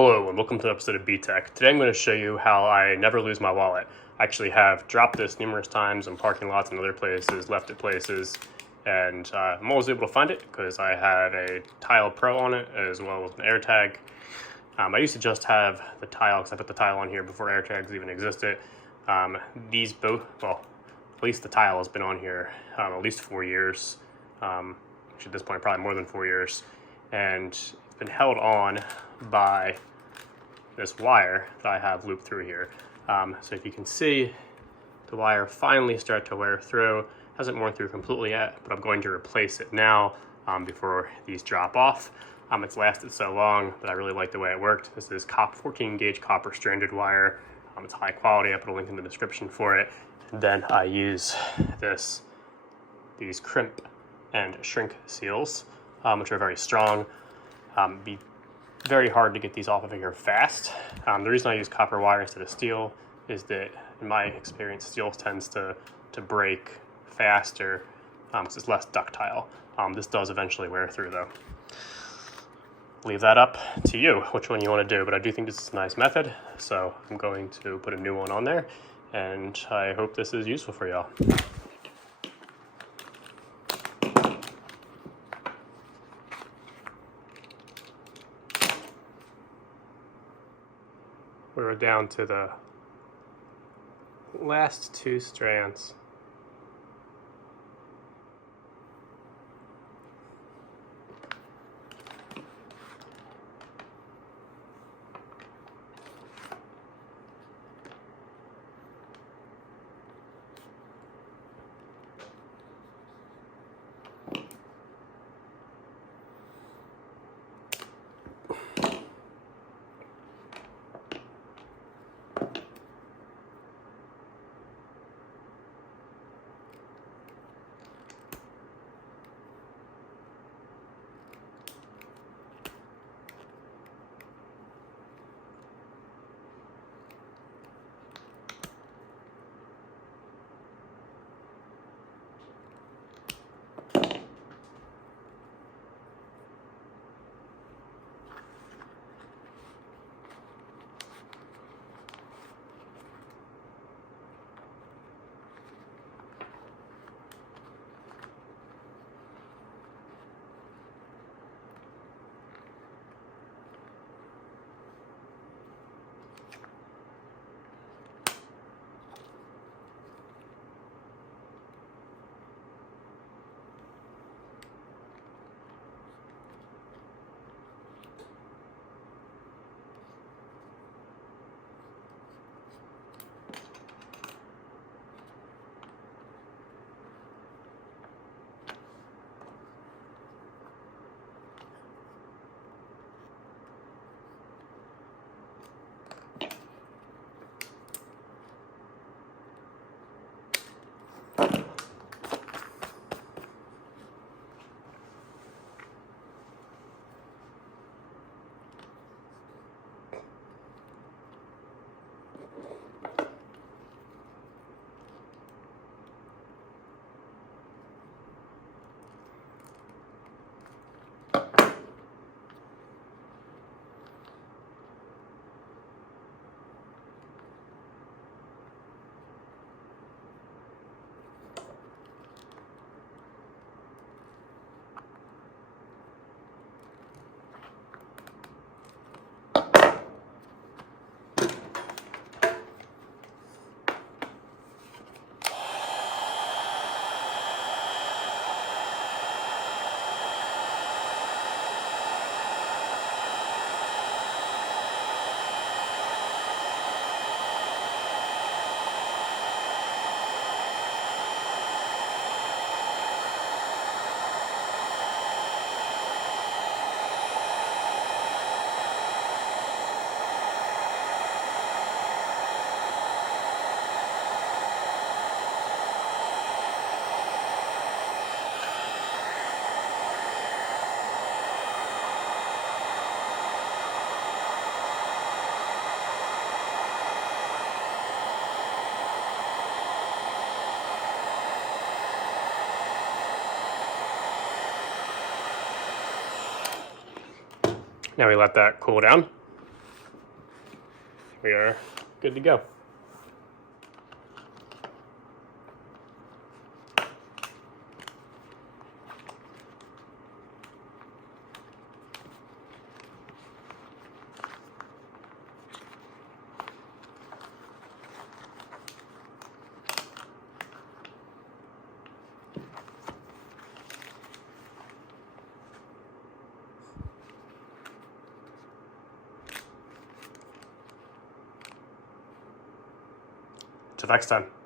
Hello and welcome to an episode of BTech. Today I'm going to show you how I never lose my wallet. I actually have dropped this numerous times in parking lots and other places, left it places, and I'm always able to find it because I have a Tile Pro on it as well as an AirTag. I used to just have the Tile because I put the Tile on here before AirTags even existed. These both, well, at least the Tile has been on here at least 4 years. Actually at this point probably more than 4 years. And it's been held on by this wire that I have looped through here. So if you can see, the wire finally start to wear through. Hasn't worn through completely yet, but I'm going to replace it now before these drop off. It's lasted so long that I really like the way it worked. This is 14 gauge copper stranded wire. It's high quality. I put a link in the description for it. And then I use these crimp and shrink seals, which are very strong. Be very hard to get these off of here fast. The reason I use copper wire instead of steel is that, in my experience, steel tends to break faster because it's less ductile. This does eventually wear through though. Leave that up to you, which one you want to do, but I do think this is a nice method, so I'm going to put a new one on there, and I hope this is useful for y'all. We're down to the last 2 strands. Now we let that cool down. we are good to go. Till next time.